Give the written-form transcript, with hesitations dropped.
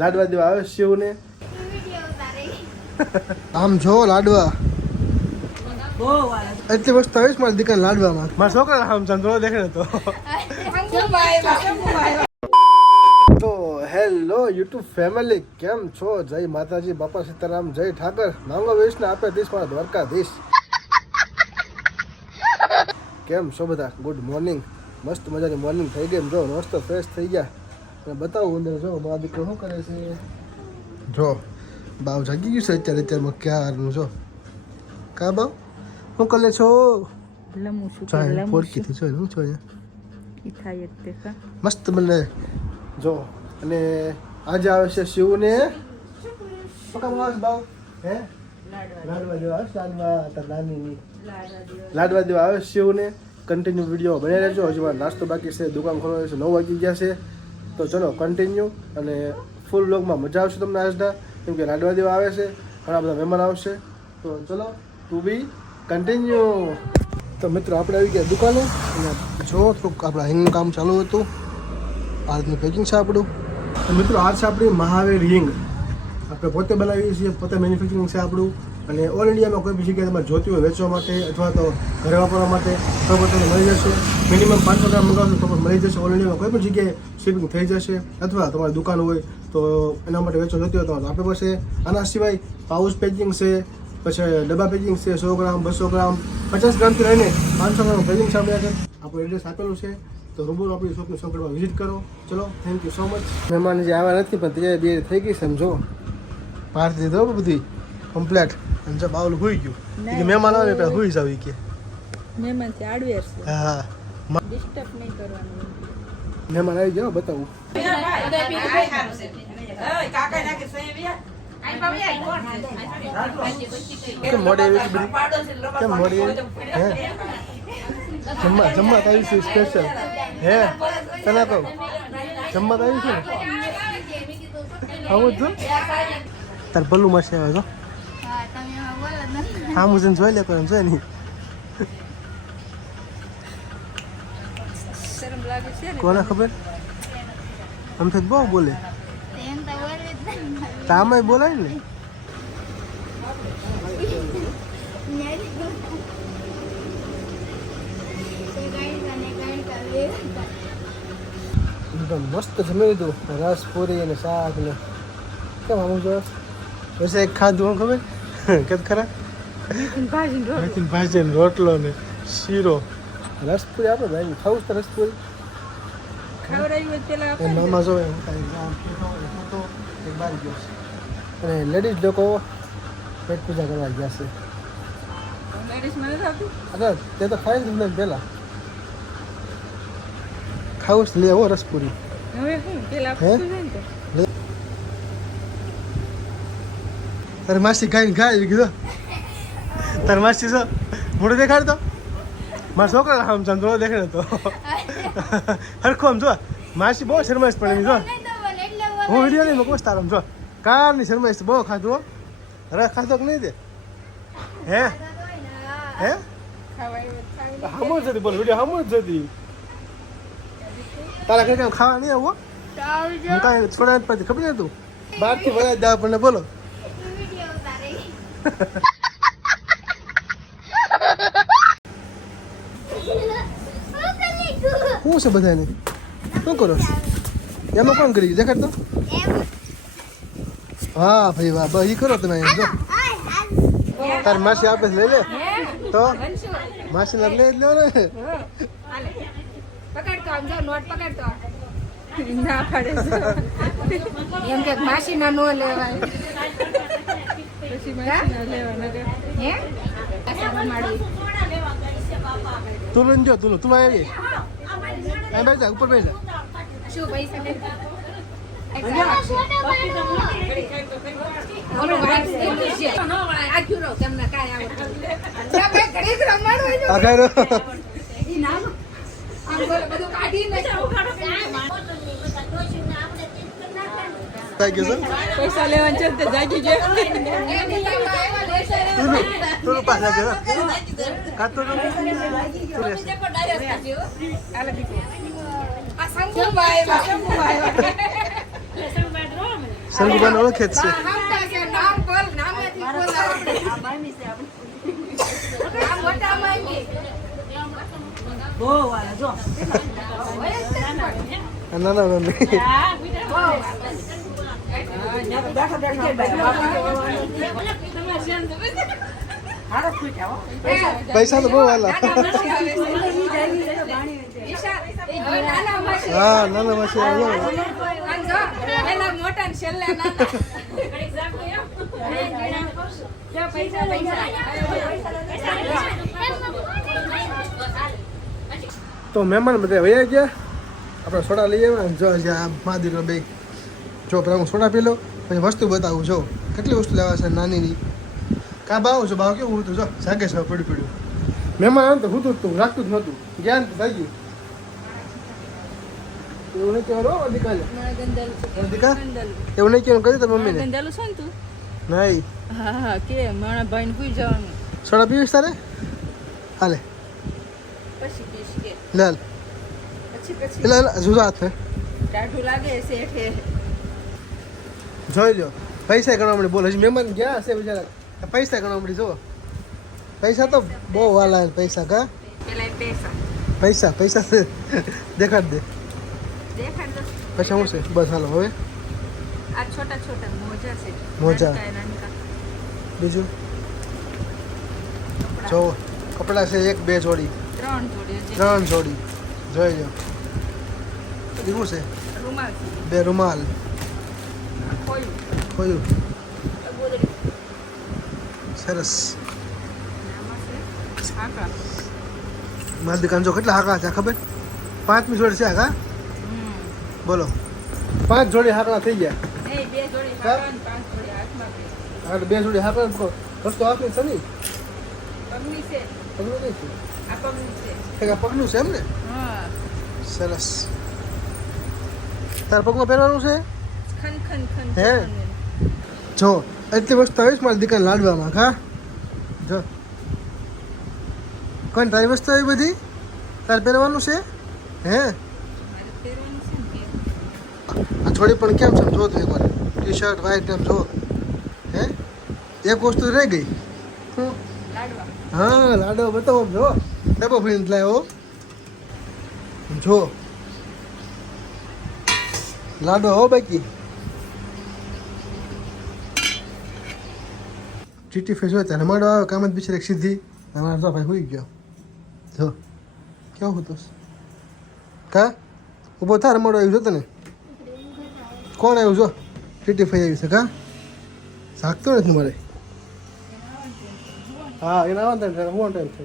લાડવા દેવા આવે શિવને. આમ જો લાડવા એટલી વસ્તુ આવીશ મારી દીકરા લાડવામાં. મારા છોકરા આમ ચંદ્રો દેખાડે તો હેલો યુટ્યુબ ફેમિલી, કેમ છો? જય માતાજી, બાપા સીતારામ, જય ઠાકર. માંગો વૈષ્ણવ આપે દેશ મારા દ્વારકાધીશ. કેમ છો બધા? Good morning. મસ્ત મજાની મોર્નિંગ થઈ ગઈ. જો મસ્ત ફ્રેશ થઈ ગયા અને બતાવું અંદર. જો મારા દીકરો શું કરે છે. જો બાવ જાગી ગયું છે અત્યારમાં ક્યારનું. જો કા બાવ શું કરે છો? મસ્ત મને જો. અને આજે આવે છે શિવને બાવ હે લાડવા દેવા આવે. લાડવા દેવા આવે શિવને. કન્ટિન્યુ વિડીયો બની રહેજો. હજી મારો નાસ્તો બાકી છે, દુકાન ખોલવાની છે, 9 વાગી ગયા છે. તો ચલો કન્ટિન્યુ અને ફૂલ વ્લોગમાં મજા આવશે તમને આજના, કેમ કે લાડવા દેવા આવે છે, ઘણા બધા મહેમાન આવશે. તો ચલો ટુ બી કન્ટિન્યુ. તો મિત્રો આપણે આવી ગયા દુકાને અને જો થોડુંક આપણા હિંગનું કામ ચાલુ હતું. આ રીતનું પેકિંગ છે આપણું. મિત્રો આ છે આપણી મહાવીર હિંગ. આપણે પોતે બનાવીએ છીએ, પોતે મેન્યુફેક્ચરિંગ છે આપણું. અને ઓલ ઇન્ડિયામાં કોઈ બી જગ્યાએ તમારે જોતી હોય વેચવા માટે અથવા તો ઘરે વાપરવા માટે તો પણ તમને મળી જશે. મિનિમમ 500 ગ્રામ મંગાવશો તો પણ મળી જશે. ઓલ ઇન્ડિયામાં કોઈ પણ જગ્યાએ શિપિંગ થઈ જશે. અથવા તમારી દુકાન હોય તો એના માટે વેચવા જોતી હોય તો આપણી પાસે આના સિવાય પાઉચ પેકિંગ છે, પછી ડબ્બા પેકિંગ છે, 100 ગ્રામ, 200 ગ્રામ, 50 ગ્રામથી લઈને 500 ગ્રામ પેકિંગ છે આપણે. આપણું એડ્રેસ આપેલું છે, તો રૂબરૂ આપણી શોપની સંકળમાં વિઝિટ કરો. ચલો થેન્ક યુ સો મચ. મહેમાન જે આવ્યા નથી પણ તૈયારી બે થઈ ગઈ સમજો. પાર્ટી દીધો બધી કમ્પ્લેટ. અને જો બાવલું હોઈ ગયું કે મહેમાન આવે પેલા હોઈ જાવ કે મહેમાન થી આડવેર છે. હા ડિસ્ટર્બ નહીં કરવાનું. મહેમાન આવી જાવ બતાવું. કેમ મોડે આવી બધી? કેમ મોડે આવી? હે જમવા આવી છે સ્પેશિયલ. હે તને કહું જમવા આવી છે ને આવું જ તાર ભલું મળશે. આવે જો હા હું જોઈ લે પણ જોઈ નહીં. કોને ખબર? આમ તો બહુ બોલે. તામે બોલાય ને. મસ્ત જમી લીધું. રસ પૂરી અને શાક ને કેમ આમ જો વૈસે એક ખાધું ખબર કે ખરા ભાજી રોટલો ને શીરો. રસપુરી આપણે ભાઈ ખાવું તો રસપુરી મામા જો બારી ગયો છે. અને લેડીઝ લોકો પેટ પૂજા કરવા ગયા છે. અરે તે તો ખાઈ લીધું પેલા. ખાવું લે હો રસપુરી. તારે માસી ખાઈને ખાઈ કીધું. તારે માસી છો મોઢું દેખાડતો. મારા છોકરા આમ ચંદ્રો દેખાડે તો હરખો આમ જો. માસી બહુ શરમાઈશ પણ એમ જો. હું વિડીયો નહીં મૂકું તારા જો. કારની શરમાઈશ બહુ ખાધું. અરે ખાધો કે નહીં તે? હે હે હમું જ હતી બોલ વિડીયો હમું જ હતી. તારા કઈ કામ ખાવા નહીં આવું? હું કાંઈ છોડા પછી ખબર નહીં તું બહારથી વળ્યા જ આપણને બોલો. શું છે બધાને? શું કરો એમાં કોણ કરી દેખાડ તો? હા ભાઈ વાહ બસ ઈ કરો તમે. જો તાર માસી આપે લઈ લે તો માસી ના લઈ જ લેવો ને. પકડતો આમ જો નોટ પકડતો ના પડે એમ કે માસી ના નો લેવાય. પછી માસી ના લેવાના હે માડી તું લઈને જો. તું આવી બેસી જા ઉપર બેસી જા. શું પૈસા દે પૈસા લેવાનું છે જાગી ગયા. તું પાછા ગયો કાતો સરગુબાને ઓળખે જ છે. હામટા છે, નામ બોલ, નામેથી બોલ આપણે. નામ મોટા માંગી. આ નાના મમ્મી પૈસા તો બહુ વાલા. હા નાના માસી આવ્યો. પેલા મોટા ને છેલ્લા નાના. પૈસા તો મહેમાન બધા વયા ગયા. આપણે સોડા લઈ આવ્યા ને જો આ મહાદેવનો બે જો પેલા હું સોડા પી લો પછી વસ્તુ બતાવું જો કેટલી વસ્તુ લેવા છે નાનીની. કા બાવ છો બાવ કેવું હતું જો જાગે છે પડ્યું. મહેમાન આમ તો હું તું રાખતું જ નહોતું જ્ઞાન તો થઈ ગયું. એવું નહીં કહેવાનું હો દીકા દીકા એવું નહીં કહેવાનું કહ્યું તો મમ્મીને ગંદાલું છે ને તું? નહીં. હા કે મારા ભાઈને ભૂઈ જવાનું. સોડા પીવીશ તારે હાલે પછી પીશ કે લાલ પછી લાલ જુદા હાથ ટાઢું લાગે છે એટલે જોઈ લો પૈસા ગણવા મળી બોલ હજી મહેમાન ગયા છે બિચારા પૈસા ગણવા મળી જો પૈસા તો બહુ વાલા પૈસા કા પેલા પૈસા પૈસા છે દેખાડ દે દેખાડ દો. પૈસા શું છે બસ હાલો હવે આ છોટા છોટા મોજા છે. મોજા. નાનકા એ નાનકા. બીજું જો કપડા છે 1 2 જોડી 3 જોડી છે. 3 જોડી જોઈ લો શું છે રૂમાલ છે. 2 રૂમાલ ખોયું. ખોયું ગોદડી. સરસ આમાં છે હાકડા. મારી દુકાન જો કેટલા હાકડા છે ખબર 5મી જોડી છે હા બોલો 5 જોડી હાકડા થઈ ગયા. નહીં, 2 જોડી હાકડા ને 5 જોડી હાથમાં છે. હા તો 2 જોડી હાકડા રસ્તો આપી છે નહીં પગની છે. પગનું નહીં છે આ પગની છે. એક આ પગનું છે એમ ને હા. સરસ તાર પગમાં પહેરવાનું છે ખન ખન ખન હે? ખન. જો એટલી વસ્તુ આવીશ મારી દુકાન લાડવામાં હા જો કોણ તારી વસ્તુ આવી બધી તારે પહેરવાનું છે હે મારે પહેરવાનું છે ને કે આ છોડી પણ કેમ છે આમ જો તું એકવાર ટી શર્ટ વ્હાઈટ એમ જો હે એક વસ્તુ રહી ગઈ શું લાડવા. હા લાડો બતાવો આમ જો ડબ્બો ભરીને લાવ્યો જો લાડો હો બાકી ચીટી ફેસ હોય ત્યારે માડો આવે કામ જ બિચારી એક સીધી અમારા તો ભાઈ હોઈ ગયો જો કેવું હતું કા ઊભો થાર માડો આવ્યું છે તને કોણ આવ્યું છો ચીટી ફઈ આવી છે કા શાકતો નથી મારે હા એના આવવાનું ટાઈમ હું ટાઈમ છે